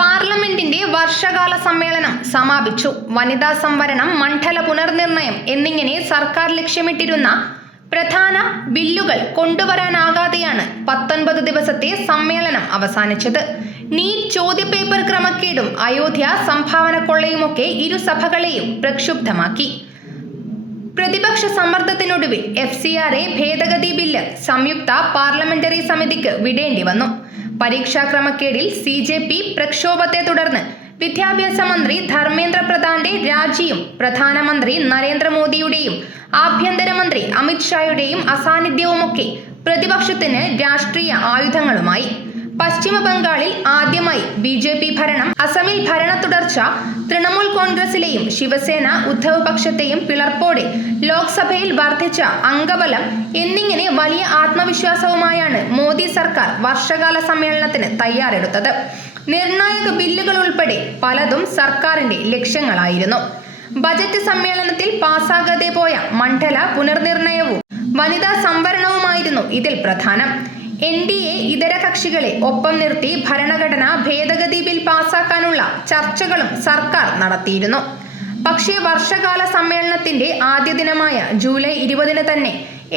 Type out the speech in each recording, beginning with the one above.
പാർലമെന്റിന്റെ വർഷകാല സമ്മേളനം സമാപിച്ചു. വനിതാ സംവരണം, മണ്ഡല പുനർനിർണയം എന്നിങ്ങനെ സർക്കാർ ലക്ഷ്യമിട്ടിരുന്ന പ്രധാന ബില്ലുകൾ കൊണ്ടുവരാനാകാതെയാണ് 19 ദിവസത്തെ സമ്മേളനം അവസാനിച്ചത്. നീറ്റ് ചോദ്യപേപ്പർ ക്രമക്കേടും അയോധ്യ സംഭാവന കൊള്ളയുമൊക്കെ ഇരുസഭകളെയും പ്രക്ഷുബ്ധമാക്കി. പ്രതിപക്ഷ സമ്മർദ്ദത്തിനൊടുവിൽ FCRA ഭേദഗതി ബില്ല് സംയുക്ത പാർലമെന്ററി സമിതിക്ക് വിടേണ്ടി വന്നു. പരീക്ഷാ ക്രമക്കേടിൽ CJP പ്രക്ഷോഭത്തെ തുടർന്ന് വിദ്യാഭ്യാസ മന്ത്രി ധർമ്മേന്ദ്ര പ്രധാന്റെ രാജിയും പ്രധാനമന്ത്രി നരേന്ദ്രമോദിയുടെയും ആഭ്യന്തരമന്ത്രി അമിത് ഷായുടെയും അസാന്നിധ്യവുമൊക്കെ പ്രതിപക്ഷത്തിന് രാഷ്ട്രീയ ആയുധങ്ങളുമായി. പശ്ചിമ ബംഗാളിൽ ആദ്യമായി BJP ഭരണം, അസമിൽ ഭരണ തുടർച്ച, തൃണമൂൽ കോൺഗ്രസിലെയും ശിവസേന ഉദ്ധവ് പക്ഷത്തെയും പിളർപ്പോടെ ലോക്സഭയിൽ വർദ്ധിച്ച അംഗബലം എന്നിങ്ങനെ വലിയ ആത്മവിശ്വാസവുമായാണ് മോദി സർക്കാർ വർഷകാല സമ്മേളനത്തിന് തയ്യാറെടുത്തത്. നിർണായക ബില്ലുകൾ ഉൾപ്പെടെ പലതും സർക്കാരിന്റെ ലക്ഷ്യങ്ങളായിരുന്നു. ബജറ്റ് സമ്മേളനത്തിൽ പാസ്സാകാതെ പോയ മണ്ഡല പുനർനിർണയവും വനിതാ സംവരണവുമായിരുന്നു ഇതിൽ പ്രധാനം. NDA ഇതര കക്ഷികളെ ഒപ്പം നിർത്തി ഭരണഘടനാ ഭേദഗതി ബിൽ പാസാക്കാനുള്ള ചർച്ചകളും സർക്കാർ നടത്തിയിരുന്നു. പക്ഷേ വർഷകാല സമ്മേളനത്തിന്റെ ആദ്യ ദിനമായ ജൂലൈ 20 തന്നെ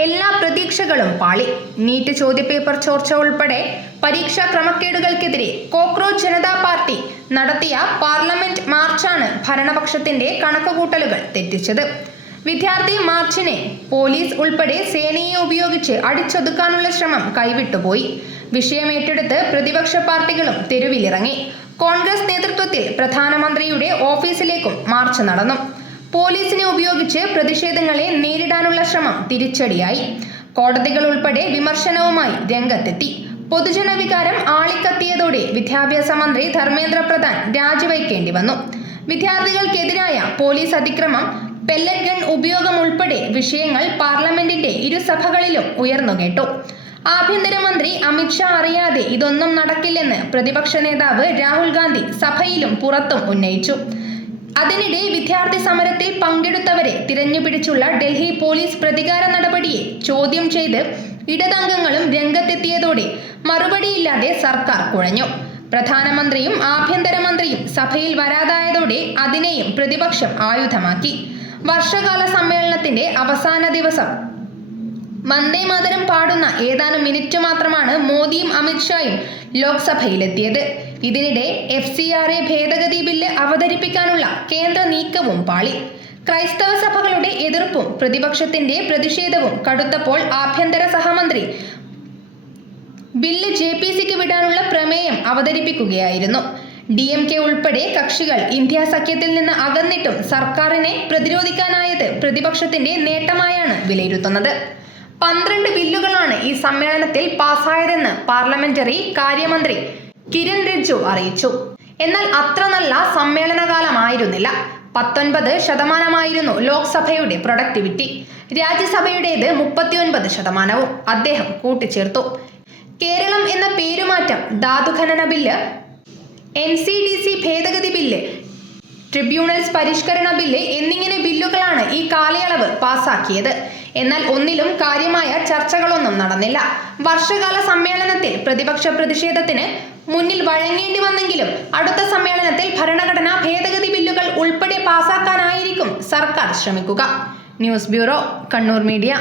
എല്ലാ പ്രതീക്ഷകളും പാളി. നീറ്റ് ചോദ്യപേപ്പർ ചോർച്ച ഉൾപ്പെടെ പരീക്ഷാ ക്രമക്കേടുകൾക്കെതിരെ കോക്രോച്ച് ജനതാ പാർട്ടി നടത്തിയ പാർലമെന്റ് മാർച്ചാണ് ഭരണപക്ഷത്തിന്റെ കണക്കുകൂട്ടലുകൾ തെറ്റിച്ചത്. വിദ്യാർത്ഥി മാർച്ചിനെ പോലീസ് ഉൾപ്പെടെ സേനയെ ഉപയോഗിച്ച് അടിച്ചൊതുക്കാനുള്ള ശ്രമം കൈവിട്ടുപോയി. വിഷയമേറ്റെടുത്ത് പ്രതിപക്ഷ പാർട്ടികളും തെരുവിലിറങ്ങി. കോൺഗ്രസ് നേതൃത്വത്തിൽ പ്രധാനമന്ത്രിയുടെ ഓഫീസിലേക്കും മാർച്ച് നടന്നു. പോലീസിനെ ഉപയോഗിച്ച് പ്രതിഷേധങ്ങളെ നേരിടാനുള്ള ശ്രമം തിരിച്ചടിയായി. കോടതികൾ ഉൾപ്പെടെ വിമർശനവുമായി രംഗത്തെത്തി. പൊതുജനവികാരം ആളിക്കത്തിയതോടെ വിദ്യാഭ്യാസ മന്ത്രി ധർമ്മേന്ദ്ര പ്രധാൻ രാജിവയ്ക്കേണ്ടി വന്നു. വിദ്യാർത്ഥികൾക്കെതിരായ പോലീസ് അതിക്രമം, പെല്ലറ്റ് ഗൺ ഉപയോഗം ഉൾപ്പെടെ വിഷയങ്ങൾ പാർലമെന്റിന്റെ ഇരുസഭകളിലും ഉയർന്നുകേട്ടു. ആഭ്യന്തരമന്ത്രി അമിത് ഷാ അറിയാതെ ഇതൊന്നും നടക്കില്ലെന്ന് പ്രതിപക്ഷ നേതാവ് രാഹുൽ ഗാന്ധി സഭയിലും പുറത്തും ഉന്നയിച്ചു. അതിനിടെ വിദ്യാർത്ഥി സമരത്തിൽ പങ്കെടുത്തവരെ തിരഞ്ഞുപിടിച്ചുള്ള ഡൽഹി പോലീസ് പ്രതികാര നടപടിയെ ചോദ്യം ചെയ്ത് ഇടതംഗങ്ങളും രംഗത്തെത്തിയതോടെ മറുപടിയില്ലാതെ സർക്കാർ കുഴഞ്ഞു. പ്രധാനമന്ത്രിയും ആഭ്യന്തരമന്ത്രിയും സഭയിൽ വരാതായതോടെ അതിനെയും പ്രതിപക്ഷം ആയുധമാക്കി. വർഷകാല സമ്മേളനത്തിന്റെ അവസാന ദിവസം വന്ദേ മാതരം പാടുന്ന ഏതാനും മിനിറ്റ് മാത്രമാണ് മോദിയും അമിത് ഷായും ലോക്സഭയിലെത്തിയത്. ഇതിനിടെ FCRA ഭേദഗതി ബില്ല് അവതരിപ്പിക്കാനുള്ള കേന്ദ്ര നീക്കവും പാളി. ക്രൈസ്തവ സഭകളുടെ എതിർപ്പും പ്രതിപക്ഷത്തിന്റെ പ്രതിഷേധവും കടുത്തപ്പോൾ ആഭ്യന്തര സഹമന്ത്രി ബില്ല് JPCക്ക് വിടാനുള്ള പ്രമേയം അവതരിപ്പിക്കുകയായിരുന്നു. DMK ഉൾപ്പെടെ കക്ഷികൾ ഇന്ത്യ സഖ്യത്തിൽ നിന്ന് അകന്നിട്ടും സർക്കാരിനെ പ്രതിരോധിക്കാനായത് പ്രതിപക്ഷത്തിന്റെ നേട്ടമായാണ് വിലയിരുത്തുന്നത്. 12 ബില്ലുകളാണ് ഈ സമ്മേളനത്തിൽ പാസ്സായതെന്ന് പാർലമെന്ററി കാര്യമന്ത്രി കിരൺ റിജിജു അറിയിച്ചു. എന്നാൽ അത്ര നല്ല സമ്മേളനകാലമായിരുന്നില്ല. 19% ലോക്സഭയുടെ പ്രൊഡക്ടിവിറ്റി, രാജ്യസഭയുടേത് 39% അദ്ദേഹം കൂട്ടിച്ചേർത്തു. കേരളം എന്ന പേരുമാറ്റം, ധാതുഖനന ബില്ല്, NCDC ഭേദഗതി ബില്ല്, ട്രിബ്യൂണൽസ് പരിഷ്കരണ ബില്ല് എന്നിങ്ങനെ ബില്ലുകളാണ് ഈ കാലയളവ് പാസാക്കിയത്. എന്നാൽ ഒന്നിലും കാര്യമായ ചർച്ചകളൊന്നും നടന്നില്ല. വർഷകാല സമ്മേളനത്തിൽ പ്രതിപക്ഷ പ്രതിഷേധത്തിന് മുന്നിൽ വഴങ്ങേണ്ടി വന്നെങ്കിലും അടുത്ത സമ്മേളനത്തിൽ ഭരണഘടനാ ഭേദഗതി ബില്ലുകൾ ഉൾപ്പെടെ പാസാക്കാനായിരിക്കും സർക്കാർ ശ്രമിക്കുക. News bureau, Kannur media.